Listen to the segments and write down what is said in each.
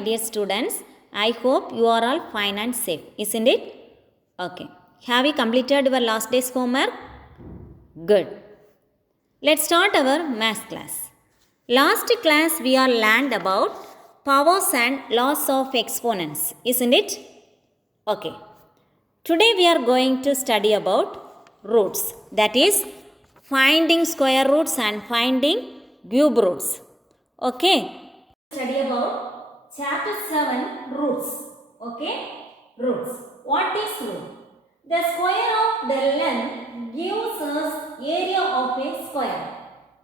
dear students. I hope you are all fine and safe, isn't it? Okay. Have you completed your last day's homework? Good. Let's start our math class. Last class we are learned about powers and laws of exponents, isn't it? Okay. Today we are going to study about roots, that is finding square roots and finding cube roots. Okay. Study about chapter 7 roots. Okay. Roots. What is root? The square of the length gives us area of a square.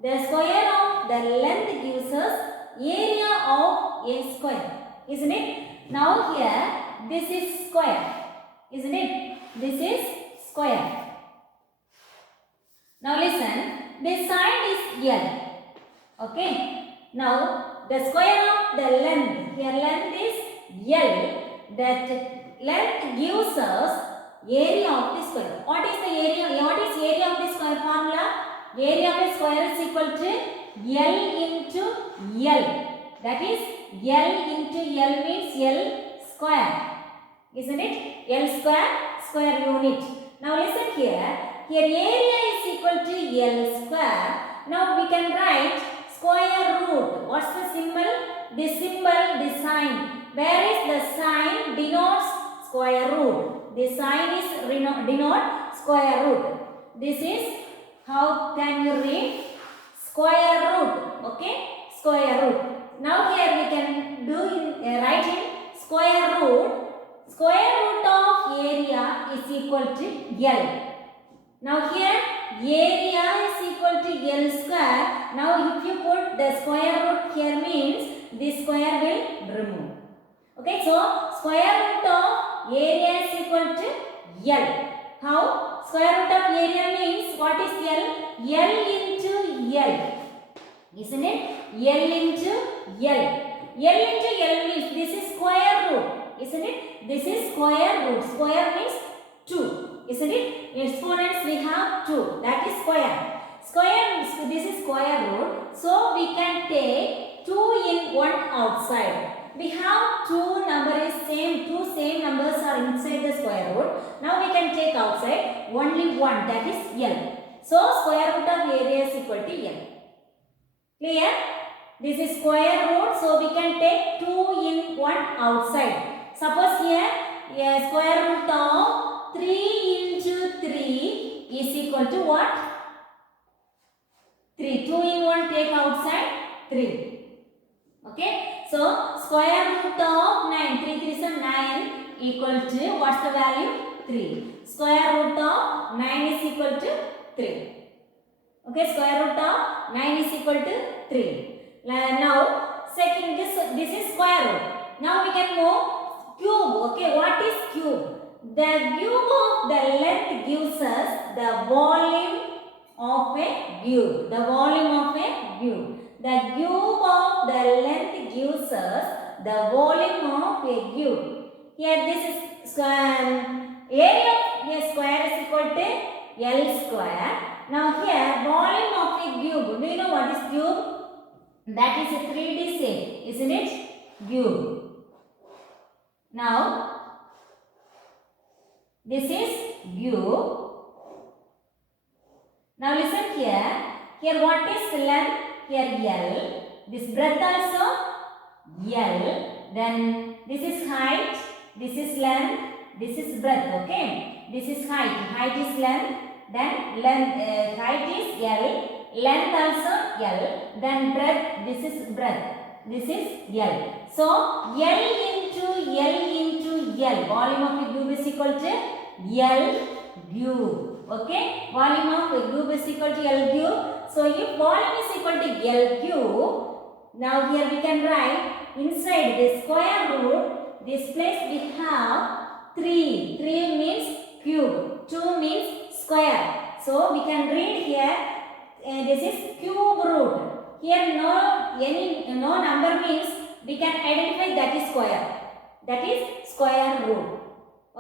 The square of the length gives us area of a square. Isn't it? Now here this is square. Isn't it? This is square. Now listen. This side is L. Okay. Now the square of the length. Here length is L. That length gives us area of the square. What is the area? What is area of the square formula? Area of a square is equal to L into L. That is L into L means L square. Isn't it? L square, square unit. Now listen here. Here area is equal to L square. Now we can write square root. What's the symbol? This symbol, the sign. Where is the sign denotes square root? The sign is denote square root. This is how can you read square root? Okay, square root. Now here we can do write in square root. Square root of area is equal to L. Now here area is equal to L square. Now if you put the square root here means this square will remove. Okay, so square root of area is equal to L. How? Square root of area means what is L? L into L. Isn't it? L into L. L into L means this is square root. Isn't it? This is square root. Square means 2. Isn't it? Exponents we have 2. That is square. Square means this is square root. So we can take 2 in 1 outside. We have 2 numbers same. 2 same numbers are inside the square root. Now we can take outside only 1. That is L. So square root of area is equal to L. Clear? This is square root. So we can take 2 in 1 outside. Suppose here square root of 3 into 3 is equal to what? 3. 2 in 1 take outside 3. Okay. So square root of 9. 3 3 is 9 equal to what's the value? 3. Square root of 9 is equal to 3. Okay. Square root of 9 is equal to 3. Now second this is square root. Now we can move cube. Okay. What is cube? The cube of the length gives us the volume of a cube. The volume of a cube. The cube of the length gives us the volume of a cube. Here this is area of a square is equal to L square. Now here volume of a cube. Do you know what is cube? That is a 3D shape. Isn't it? Cube. Now this is cube. Now listen here. Here what is length? Here L. This breadth also L. Then this is height. This is length. This is breadth. Okay. This is height. Height is length. Then length. Height is L. Length also L. Then breadth. This is breadth. This is L. So L into L into L. Volume of a cube is equal to L cube. Okay. Volume of a cube is equal to L cube. So if volume is equal to L cube, now here we can write inside the square root, this place we have 3. 3 means cube. 2 means square. So we can read here this is cube root. Here no number means we can identify that is square. That is square root.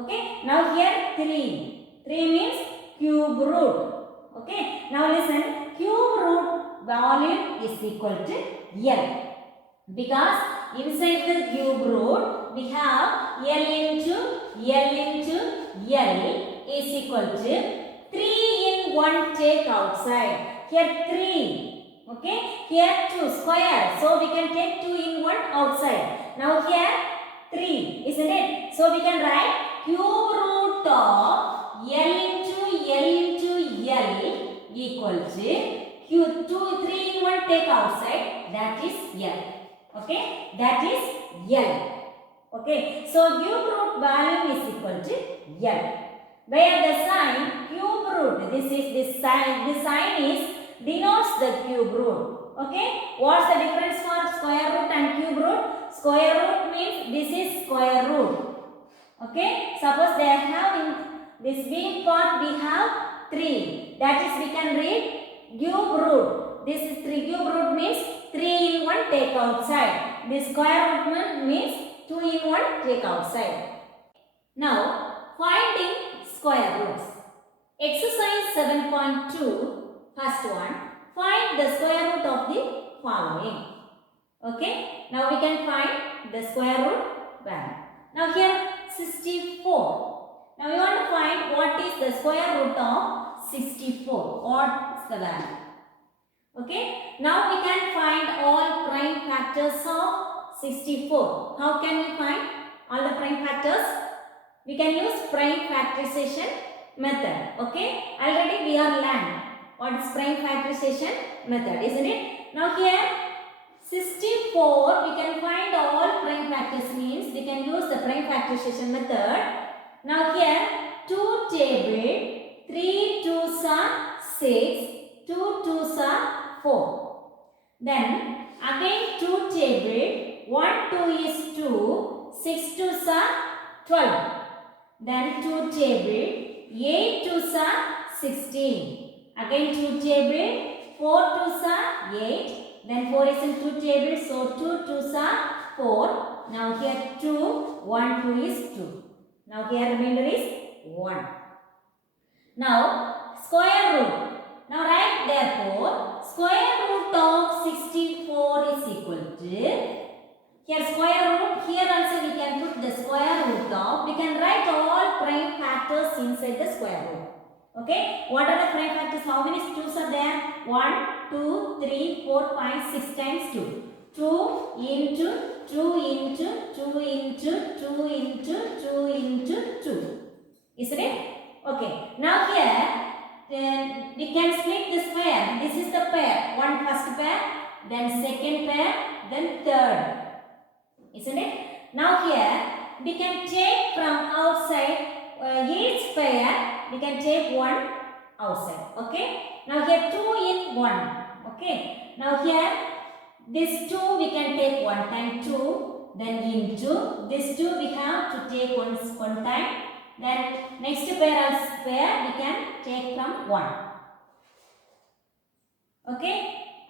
Okay. Now here 3. 3 means cube root. Okay. Now listen. Cube root volume is equal to L. Because inside the cube root we have L into L is equal to 3 in 1 take outside. Here 3. Okay. Here 2 square. So we can take 2 in 1 outside. Now here 3. Isn't it? So we can write cube root of L into L equal to cube 2, 3 in 1 take outside. That is L. Okay, that is L. Okay, so cube root value is equal to L. Where the sign cube root, this sign is denotes the cube root. Okay, what's the difference for square root and cube root? Square root means this is square root. Okay, suppose they have in this big part we have 3. That is we can read cube root. This is 3 cube root means 3 in 1 take outside. This square root means 2 in 1 take outside. Now finding square roots. Exercise 7.2 first one. Find the square root of the following. Okay. Now we can find the square root value. Now here 64. Now we want to find what is the square root of 64. What's the value? Okay, now we can find all prime factors of 64. How can we find all the prime factors? We can use prime factorization method. Okay, already we are learned what is prime factorization method, isn't it? Now here 64 we can find all prime factors means we can use the prime factorization method. Now here 2 table, 3 2s are 6, 2 2s are 4. Then again 2 table, 1 2 is 2, 6 2s are 12. Then 2 table, 8 2s are 16. Again 2 table, 4 2s are 8. Then 4 is in 2 table, so 2 2s are 4. Now here 2, 1 2 is 2. Now here remainder is 1. Now square root. Now write therefore square root of 64 is equal to, here square root, here also we can put the square root of, we can write all prime factors inside the square root. Okay, what are the prime factors? How many 2's are there? 1, 2, 3, 4, 5, 6 times 2. 2 into 2 into 2 into 2 into 2 into 2. Isn't it? Okay, now here then we can split this pair. This is the pair. One first pair, then second pair, then third. Isn't it? Now here we can take from outside each pair. We can take one outside. Okay. Now here 2 in 1. Okay. Now here this 2 we can take one time 2. Then into this 2 we have to take one time. Then next pair we can take from 1. Okay,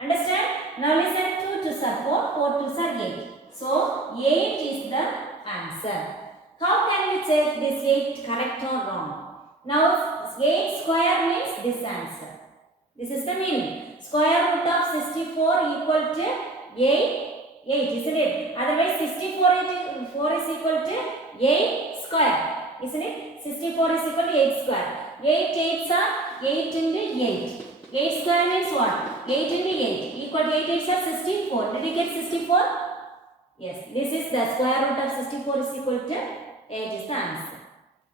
understand? Now listen, 2 2s are 4, 4 2s are 8. So 8 is the answer. How can we check this 8 correct or wrong? Now 8 square means this answer. This is the meaning. Square root of 64 equal to 8, isn't it? Otherwise 64 is equal to 8 square. Isn't it? 64 is equal to 8 square. 8 8s are 8 into 8. 8 square means what? 8 into 8. Equal to 8 8s are 64. Did you get 64? Yes. This is the square root of 64 is equal to 8 is the answer.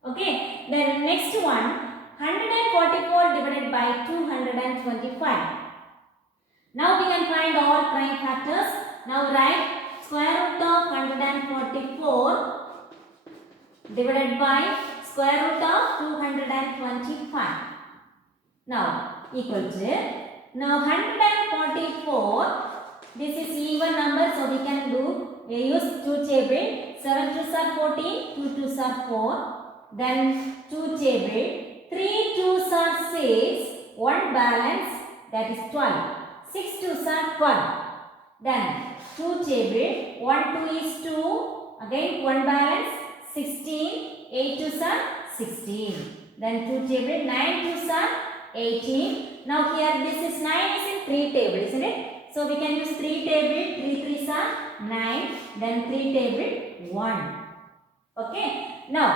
Okay. Then next one. 144 divided by 225. Now we can find all prime factors. Now write square root of 144 divided by square root of 225. Now equal to, now 144, this is even number, so we can use 2 table. 7 2s are 14, 2 2s are 4. Then 2 table, 3 2s are 6, 1 balance, that is 12. 6 2s are 12. Then 2 table, 1 2 is 2, again 1 balance, 16, 8 2s are 16. Then 2 table, 9 2s are 18. Now here this is 9 is in 3 table, isn't it? So we can use 3 table, 3 3s are 9, then 3 table 1. Okay. Now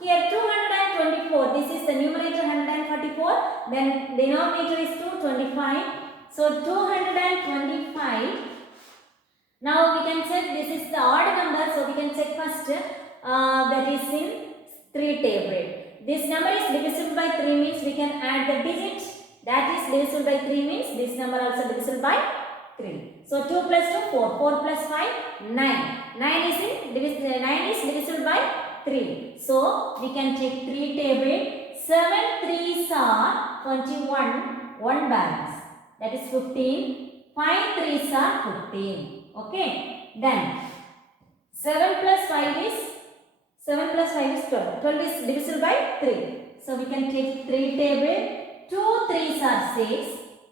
here 224, this is the numerator 144, then denominator is 225. So 225. Now we can check, this is the odd number, so we can check first that is in 3 table. This number is divisible by 3 means we can add the digit. That is divisible by 3 means this number also divisible by 3. So 2 plus 2, 4. 4 plus 5, 9. 9 is divisible by 3. So we can take 3 table. 7 3s are 21. 1 balance. That is 15. 5 3s are 15. Okay. Then 7 plus 5 is 12. 12 is divisible by 3. So we can take 3 table. 2 3s are 6.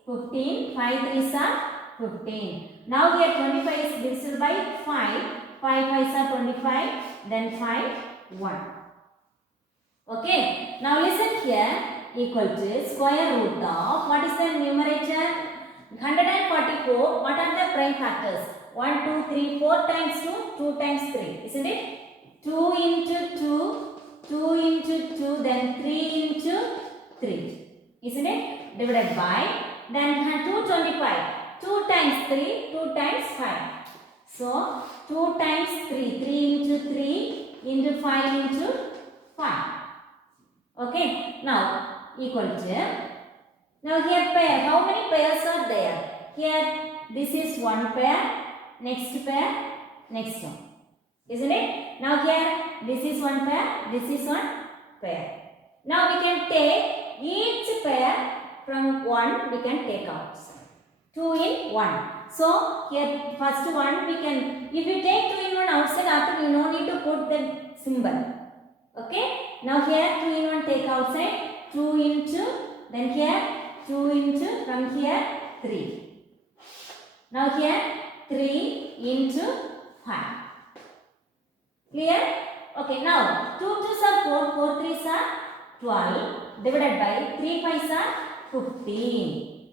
15. 5 3s are 15. Now here 25 is divisible by 5. 5 5s are 25. Then 5 1. Okay. Now listen here. Equal to square root of, what is the numerator? 144. What are the prime factors? 1 2 3 4 times 2, 2 times 3. Isn't it? 2 into 2, 2 into 2, then 3 into 3. Isn't it? Divided by, then 225. 2 times 3, 2 times 5. So 2 times 3, 3 into 3 into 5 into 5. Okay. Now equal to, now here pair. How many pairs are there? Here this is one pair, next pair, next one. Isn't it? Now here this is one pair, this is one pair. Now we can take each pair from 1, we can take out 2 in 1. So here first one we can, if you take 2 in 1 outside, after we no need to put the symbol. Okay. Now here 2 in 1 take outside, 2 into, then here 2 into, from here 3. Now here 3 into 5. Clear? Okay, now 2 2s are 4, 4 3s are 12, divided by 3 5s are 15.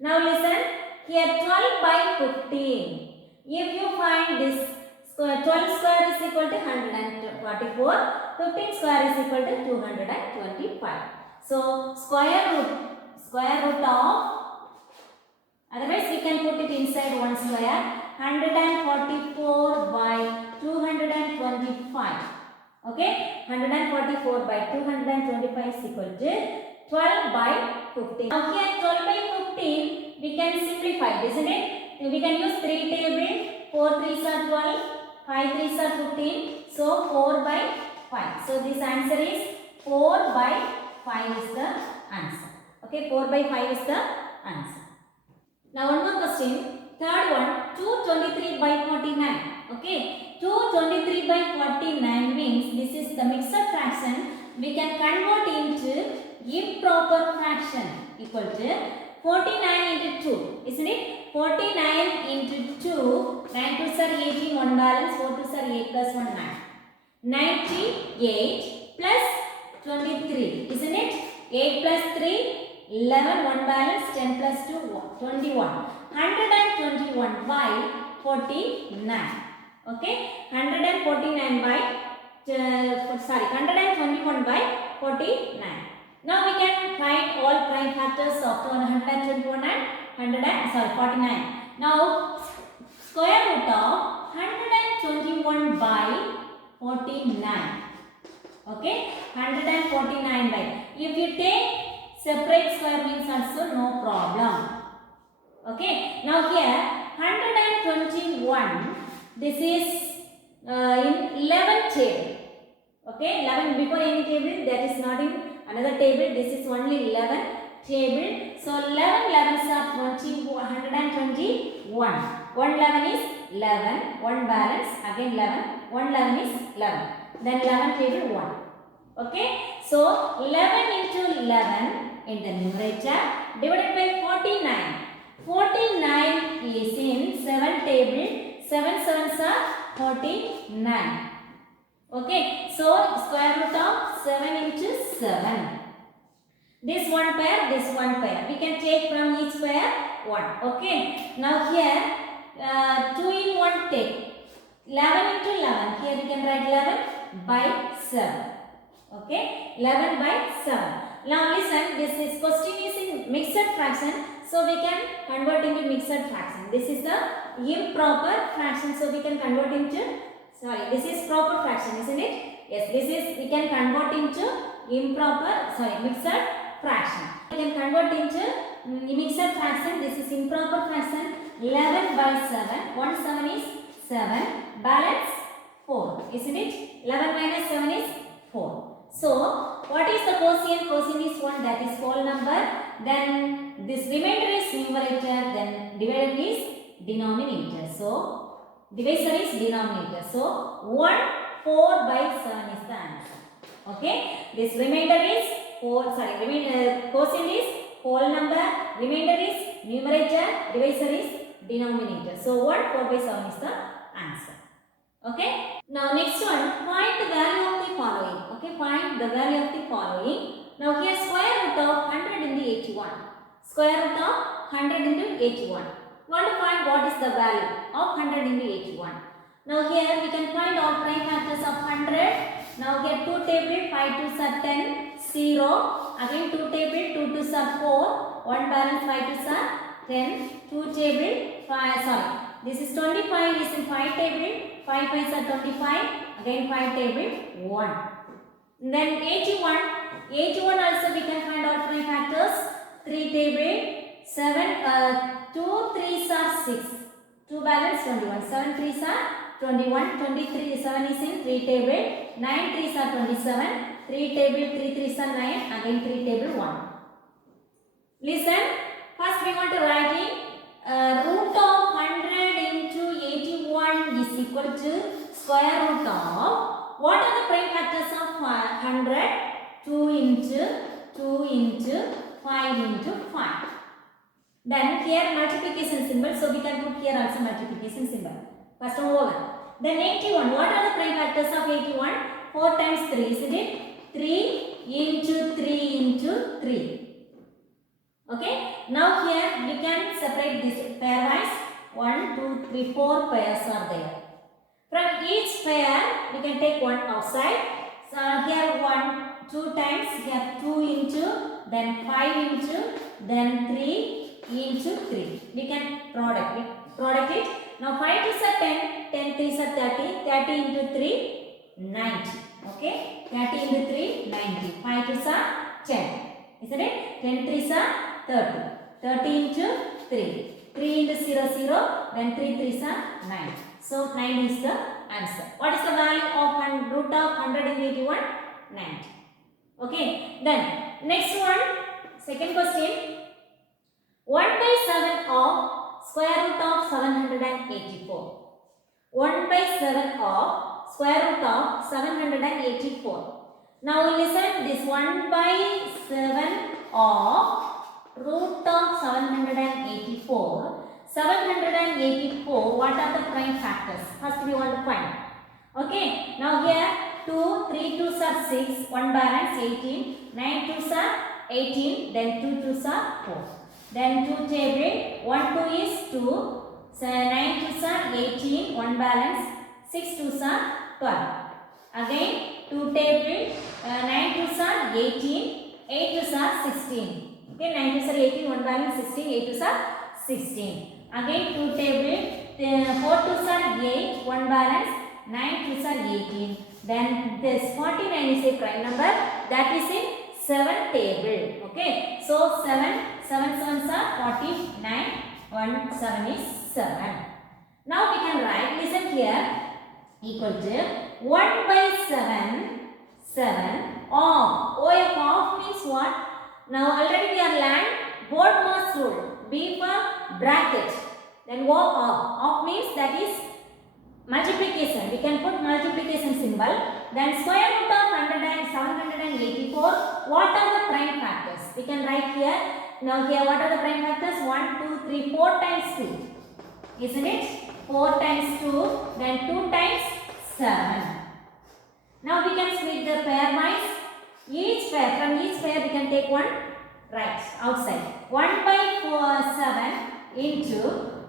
Now listen, here 12 by 15. If you find this, 12 square is equal to 144, 15 square is equal to 225. So square root of, otherwise we can put it inside one square, 144 by 225. Okay, 144 by 225 is equal to 12 by 15. Now here 12 by 15 we can simplify, isn't it? We can use 3 table. 4 3s are 12, 5 3s are 15. So 4 by 5. So this answer is 4 by 5 is the answer. Okay, 4 by 5 is the answer. Now one more question. Third one, 223 by 49. Okay, 223 by 49 means this is the mixed fraction. We can convert into improper fraction equal to 49 into 2. Isn't it? 49 into 2. 9 2s are 18, 1 balance. 4 2s are 8 plus 1, 9. 98 plus 23. Isn't it? 8 plus 3. 11, 1 balance, 10 plus 2, 21. 121 by 49. Okay, 149 by, 121 by 49. Now we can find all prime factors of 121 and 49. Now square root of 121 by 49. Okay, 149 by. If you take separate square means also no problem. Okay. Now here 121. This is in 11 table. Okay. 11 before any table, that is not in another table. This is only 11 table. So 11 11s are 121. 1 11 is 11. 1 balance again 11. 1 11 is 11. Then 11 table 1. Okay. So 11 into 11 in the numerator divided by 49. 49 is in 7 table. 7 7s are 49. Okay. So square root of 7 into 7. This one pair, this one pair. We can take from each pair one. Okay. Now here 2 in 1 take. 11 into 11. Here we can write 11 by 7. Okay. 11 by 7. Now listen. This question is in mixed fraction. So we can convert into mixed fraction. This is the improper fraction. So we can convert into, sorry, this is proper fraction, isn't it? Yes, this is, we can convert into mixed fraction. We can convert into mixed fraction. This is improper fraction. 11 by 7. 1 7 is 7. Balance 4. Isn't it? 11 minus 7 is 4. So, what is the quotient? Quotient is 1. That is whole number. Then this remainder is numerator. Then divided is denominator. So, divisor is denominator. So, 1 4 by 7 is the answer. Okay. This remainder is quotient is whole number, remainder is numerator, divisor is denominator. So 1 4 by 7 is the answer. Okay. Now next one, find the value of the following. Okay, find the value of the following. Now here square root of 100 into 81. Square root of 100 into 81. We want to find what is the value of 100 into 81. Now here we can find all prime factors of 100. Now here 2 table, 5 2s are 10, 0. Again 2 table, 2 2s are 4. 1 balance, 5 2s are 10. 2 table, 5, sorry. This is 25 is in 5 table, 5 5s are 25. Again 5 table, 1. Then 81. 81 also we can find all prime factors. 3 table, 7, 2 3s are 6. 2 balance 21. 7 3s are 21, 23, 7 is in 3 table, 9 3s are 27, 3 table, 3 3s are 9, again 3 table 1. Listen, first we want to write in root of 100 into 81 is equal to square root of, what are the prime factors of 100? 2 into 5 into 5. Then here multiplication symbol, so we can put here also multiplication symbol. First of all, then 81. What are the prime factors of 81? 4 times 3, isn't it? 3 into 3 into 3. Okay. Now here we can separate this pairwise. 1, 2, 3, 4 pairs are there. From each pair we can take one outside. So here 1, 2 times. Here 2 into, then 5 into, then 3 into 3. We can product it. Now 5 2s are 10, 10 3s are 30, 30 into 3, 90. Okay, 30 into 3, 90. 5 2s are 10. Isn't it? 10 3s are 30. 30 into 3. 3 into 0, 0. Then 3 3s are 9. So 9 is the answer. What is the value of root of 181? 90. Okay. Then next one, second question. 1 by 7 of square root of 784. 1 by 7 of square root of 784. Now listen, this 1 by 7 of root of 784. 784, what are the prime factors? First we want to find. Okay, now here 2, 3 2s are 6, 1 balance 18, 9 2s are 18, then 2 2s are 4. Then 2 table, 1 2 is 2, so 9 2s are 18, 1 balance, 6 2s are 12. Again 2 table, 9 2s are 18, 8 2s are 16. Okay, 9 2s are 18, 1 balance 16, 8 2s are 16. Again 2 table, 4 2s are 8, 1 balance, 9 2s are 18. Then this 49 is a prime number, that is in 7 table. Okay, so 7 7s are 49, 1 7 is 7. Now we can write, listen here, equal to 1 by 7, 7 of. Of means what? Now already we are learned BODMAS rule. B for bracket. Then of means that is multiplication. We can put multiplication symbol. Then square root of 784. What are the prime factors? We can write here. Now here what are the prime factors? 1, 2, 3, 4 times 2. Isn't it? 4 times 2. Then 2 times 7. Now we can split the pairwise. Each pair, from each pair we can take one right outside. 1 by 7 into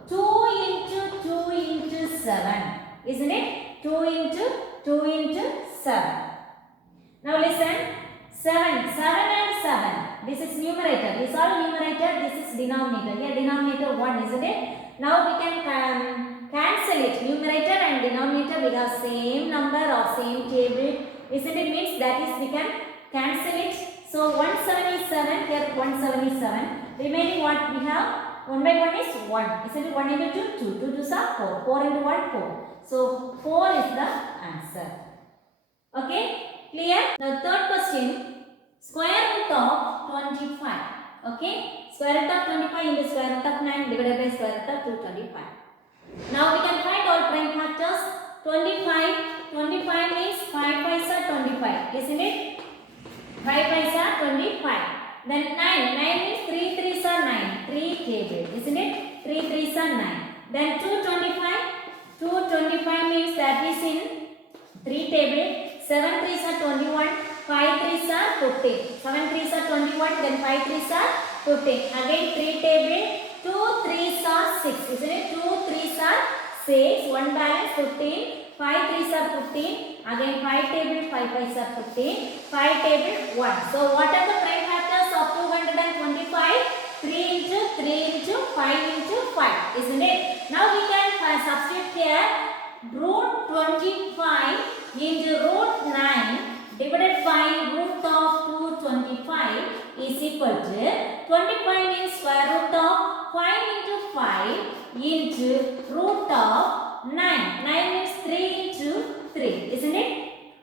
2 into 2 into 7. Isn't it? 2 into 2 into 7. Now listen. 7 and 7. This is numerator. This is all numerator. This is denominator. Here denominator 1, isn't it? Now we can cancel it. Numerator and denominator we have same number or same table. Isn't it? Means that is we can cancel it. So 1 7 is 7. Here 1 7 is 7. Remaining what we have? 1 by 1 is 1. Isn't it? 1 into 2. 2 2s are 4. 4 into 1 4. So 4 is the answer. Okay? Clear? Now third question. Square root of 25. Okay? Square root of 25 into square root of 9 divided by square root of 225. Now we can find all prime factors. 25 means 5 5s are 25. Isn't it? 5 5s are 25. Then 9 means 3 3s are 9. 3 table. Isn't it? 3 3s are 9. Then 225 means that is in 3 table. 7 3s are 21. 5 3s are 15. 7 3s are 21. Then 5 3s are 15. Again 3 table. 2 3s are 6. Isn't it? 2 3s are 6. 1 balance 15. 5 3s are 15. Again 5 table. 5 5s are 15. 5 table 1. So what are the prime factors of 225? 3 into 3 into 5 into 5. Isn't it? Now we can substitute here. Root 25 into root 9 divided by root of 225 is equal to 25 means square root of 5 into 5 into root of 9. 9 means 3 into 3. Isn't it?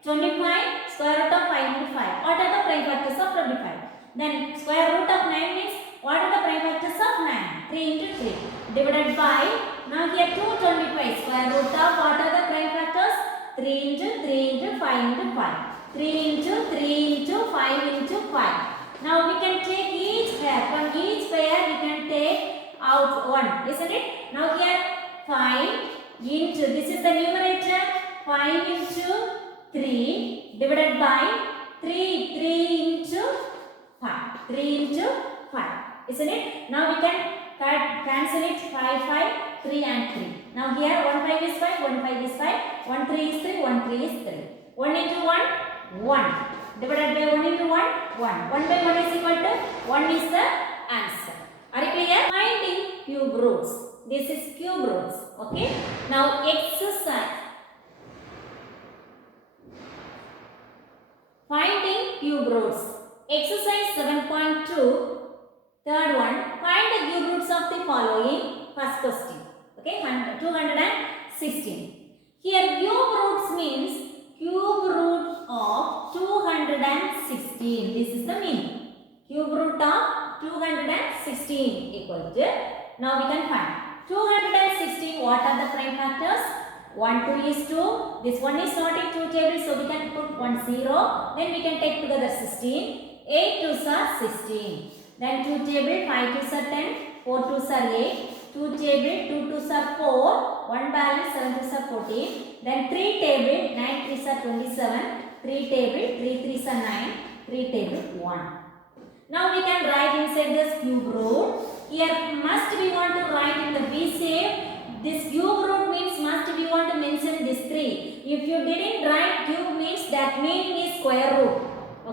25 square root of 5 into 5. What are the prime factors of 25? Then square root of 9 means what are the prime factors of 9? 3 into 3 divided by, now here 225 square root of what are the prime factors? 3 into 3 into 5 into 5. 3 into 3 into 5 into 5. Now we can take each pair. From each pair we can take out 1. Isn't it? Now here 5 into, this is the numerator, 5 into 3 divided by 3 into 5. 3 into 5. Isn't it? Now we can cancel it. 5 5 3 and 3. Now here 1 5 is 5, 1 5 is 5, 1 3 is 3, 1 3 is 3. 1 into 1, 1. Divided by 1 into 1, 1. 1 by 1 is equal to 1 is the answer. Are you clear? Finding cube roots. This is cube roots. Okay. Now exercise. Finding cube roots. Exercise 7.2. Third one. Find the cube roots of the following. First question. Okay. 216. Here cube roots means cube root of 216. This is the meaning. Cube root of 216 equal to, now we can find 216. What are the prime factors? 1 2 is 2. This one is not in 2 table, so we can put 1 0. Then we can take together 16. 8 2s are 16. Then 2 table, 5 2s are 10. 4 2s are 8. 2 table, 2 2s are 4. 1 balance, 7 2s are 14. Then 3 table, 9 3s are 27. 3 table, 3 3s are 9. 3 table, 1. Now we can write inside this cube root. Here must we want to write in the V shape. This cube root means must we want to mention this 3. If you didn't write cube means that meaning is square root.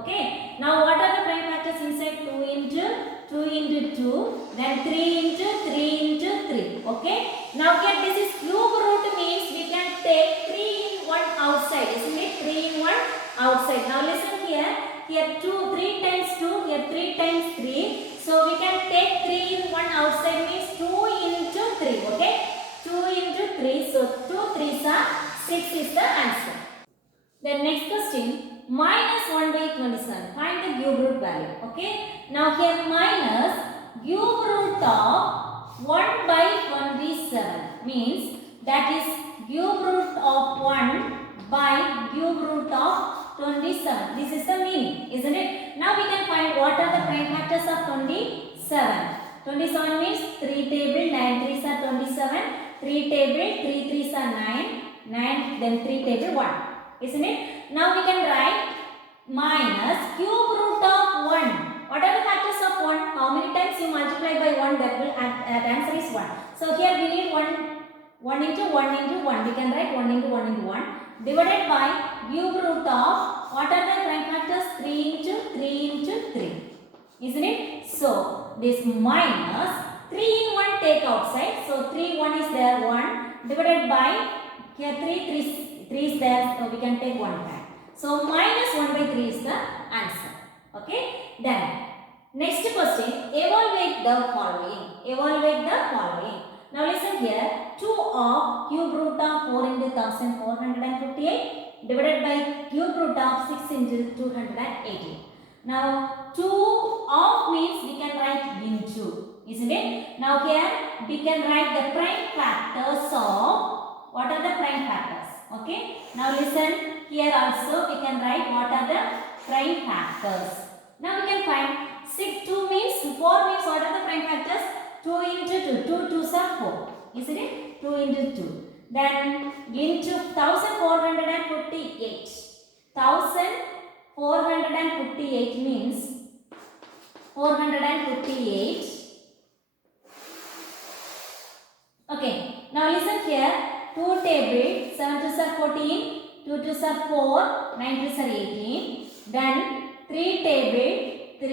Okay. Now what are the prime factors inside? 2 into 2. Then 3 into 3 into 3. Okay. Now here this is cube root means we can take 3 in 1 outside. Isn't it? 3 in 1 outside. Now listen here. Here 3 times 2. Here 3 times 3. So we can take 3 in 1 outside means 2 into 3. Okay. 2 into 3. So 2 3s are 6 is the answer. Then next question. Minus 1 by 27. Find the cube root value. Okay. Now here minus cube root of 1 by 27 means that is cube root of 1 by cube root of 27. This is the meaning, isn't it? Now we can find what are the prime factors of 27. 27 means 3 table, 9 3s are 27. 3 table, 3 3s are 9. 9, then 3 table 1. Isn't it? Now we can write minus cube root of 1. What are the factors of 1? How many times you multiply by 1, that will answer is 1. So here we need 1 into 1 into 1. We can write 1 into 1 into 1 divided by cube root of, what are the prime factors? 3 into 3 into 3. Isn't it? So this minus 3 in 1 take outside. So 3 1 is there, 1 divided by, here 3 is there, so we can take 1 back. So minus 1 by 3 is the answer. Okay. Then next question, evaluate the following. Evaluate the following. Now listen here. 2 of cube root of 4 into 1458 divided by cube root of 6 into 280. Now 2 of means we can write into, isn't it? Now here we can write the prime factors of, what are the prime factors? Okay. Now listen, here also we can write what are the prime factors. Now we can find 2 means, 4 means what are the prime factors? 2 into 2, 2 2s are 4, isn't it? 2 into 2. Then into 1458. 1458 means 458. Okay. Now listen here. 2 table, 7 2s are 14, 2 2s are 4, 9 2s are 18. Then 3 table, 2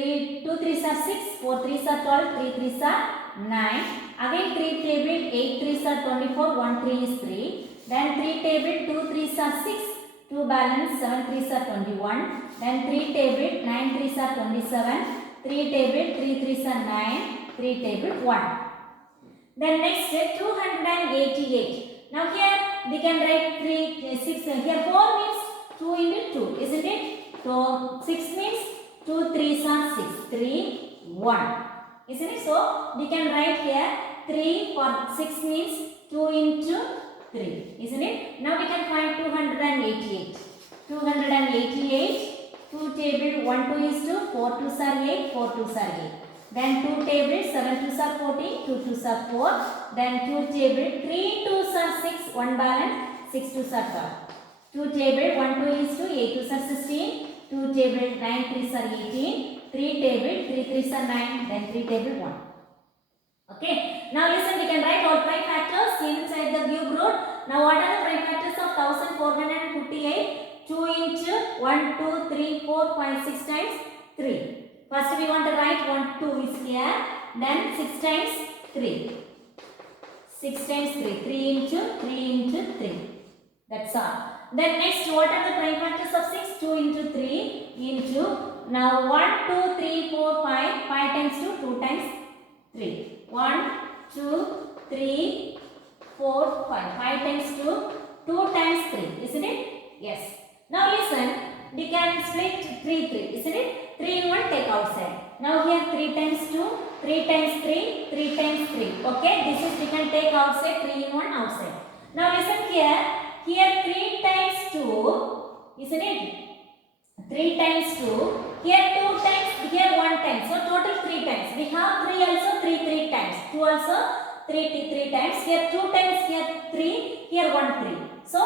3s are 6, 4 3s are 12, 3 3s are 9. Again 3 table, 8 3s are 24, 1 3 is 3. Then 3 table, 2 3s are 6, 2 balance, 7 3s are 21. Then 3 table, 9 3s are 27, 3 table, 3 3s are 9, 3 table 1. Then next 288. Now here we can write 3, 6, here 4 means 2 into 2, isn't it? So 6 means 2 3s are 6, 3, 1. Isn't it? So we can write here 3 for 6 means 2 into 3, isn't it? Now we can find 288. 288, 2 table, 1 2 is 2, 4 2s are 8, 4 2s are 8. Then 2 table, 7 2s are 14, 2 2s are 4. Then 2 table, 3 2s are 6, 1 balance, 6 2s are 12. 2 table, 1 2 is 2, 8 2s are 16. 2 table, 9 3s are 18. 3 table, 3 3s are 9. Then 3 table 1. Okay. Now listen, we can write all prime factors inside the cube root. Now what are the prime factors of 1458? 2 into 1, 2, 3, 4, 5, 6 times 3. First we want to write 1, 2 is here. Then 6 times 3. 6 times 3. 3 into 3. That's all. Then next, what are the prime factors of 6? 2 into 3 into, now 1, 2, 3, 4, 5. 5 times 2, 2 times 3. 1, 2, 3, 4, 5. 5 times 2, 2 times 3. Isn't it? Yes. Now listen, we can split 3, 3. Isn't it? 3 in 1 take outside. Now here 3 times 2, 3 times 3, 3 times 3. Okay, this is we can take outside, 3 in 1 outside. Now listen here, 3 times 2, isn't it? 3 times 2, here 2 times, here 1 time. So total 3 times. We have 3 also, 3 times. 2 also, 3 times. Here 2 times, here 3, here 1 3. So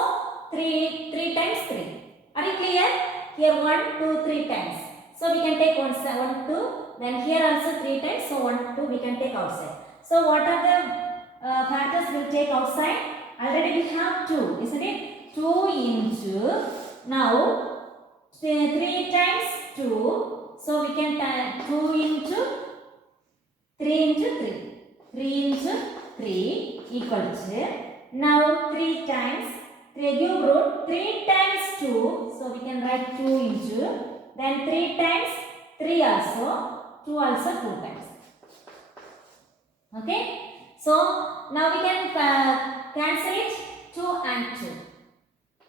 3 times 3. Are you clear? Here 1, 2, 3 times. So we can take 1, 2. Then here also 3 times. So 1, 2 we can take outside. So what are the factors we'll take outside? Already we have 2, isn't it? 2 into, now 3 times 2. So we can 2 into 3 into 3. 3 into 3 equal to, now 3 times, 3 cube root, 3 times 2. So we can write 2 into, then 3 times 3 also, 2 also 2 times. Okay. So now we can cancel it, 2 and 2.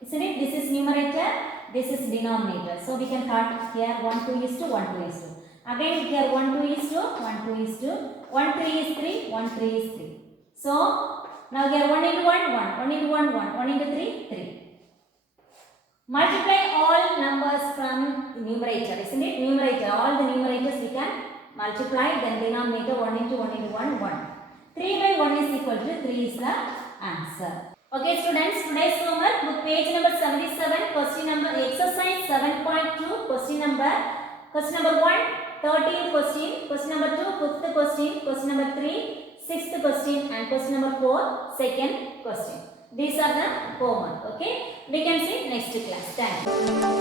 Isn't it? This is numerator, this is denominator. So we can cut here 1 2 is to 1 2 is to. Again here 1 2 is to 1 2 is to 1 3 is 3 1 3 is 3. So now here 1 into 1 1 1 into 1 1 1 into 3 3. Multiply all numbers from numerator, isn't it? Numerator, all the numerators we can multiply, then denominator 1 into 1 into 1 1. 3 by 1 is equal to 3 is the answer. Okay students, today's homework, book page number 77, question number, exercise 7.2, question number 1, 13th question, question number 2, 5th question, question number 3, 6th question, and question number 4, 2nd question. These are the homework. Okay, we can see next class. Thank you.